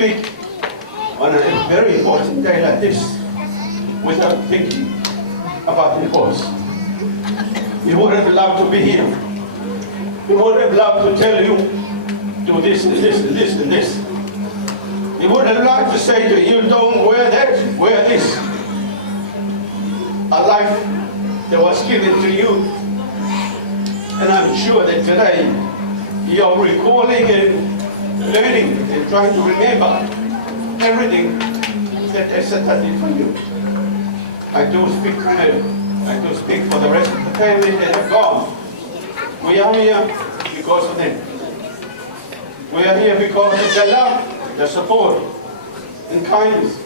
speak on a very important day like this without thinking about the cause. He would have loved to be here. He would have loved to tell you, do this and this and this and this. He would have loved to say to you, don't wear that, wear this. A life that was given to you. And I'm sure that today you're recalling and learning and trying to remember everything that Esther did for you. I do speak for them. I do speak for the rest of the family that have gone. We are here because of them. We are here because of the love, the support, and kindness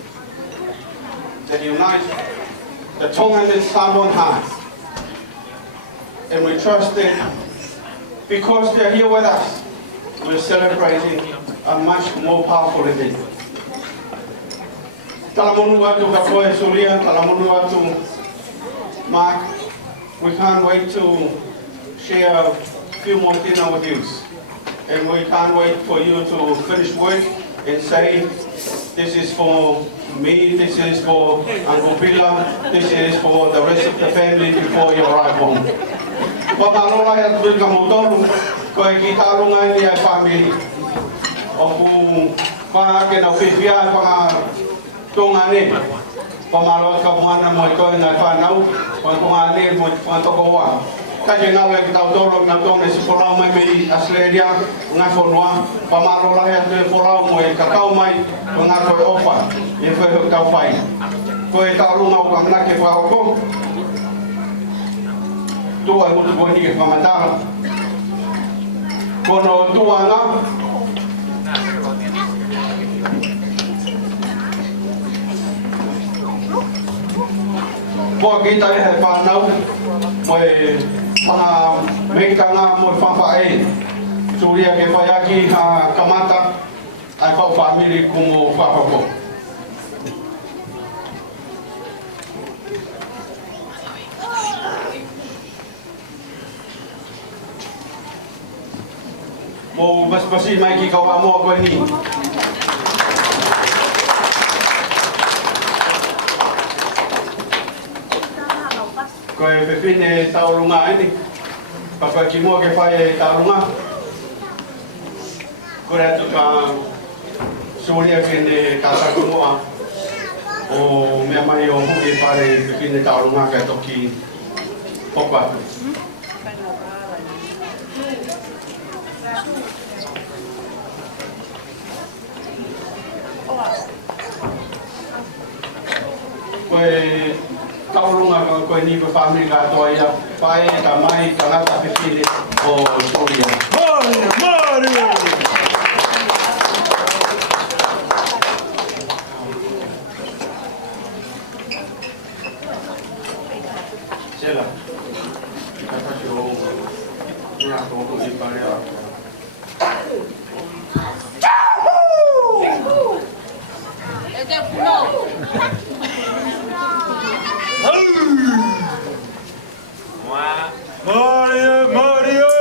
that unites the Tongan and Samoan hearts. And we trust that because they're here with us, we're celebrating a much more powerful event. Talamunu atu kapoe Sulia, talamunu atu Mark. We can't wait to share a few more dinner with you. And we can't wait for you to finish work and say, this is for me, this is for Uncle Pila, this is for the rest of the family before you arrive home. Pamalola ya tuweka motoru, kwa kitarunga ni ya family. Oku pake na upipia panga tongane. Pamalola ka mwana moito na fanau, kwa tongane moito tokowa. Kaje ngawe kitautorok na tong si porau mai me Australia nga fonwa pamalola ya te porau mo kakao mai nga ko ofa ye fe ka fai ko e ka runga ko na ke fa ko tua mo ko ni ke famata kono tua nga po kita he pa nau mo mga meka nga mo fafae Suria ke payaki ha kamata ai pa family como fafako mo basi mai ki kawa mo ko ni ko e pepine taurunga ini papa ki mo ke pai taurunga ko re tu ka Suria ke ne kasa ko mo o me mai o hu ke pare pepine taurunga ka toki popa ko taurunga ko ni ko family ka to ya pai ka mai ka ngata pepine o Suria Mario Sela kata yo ya to ko di paria Mario!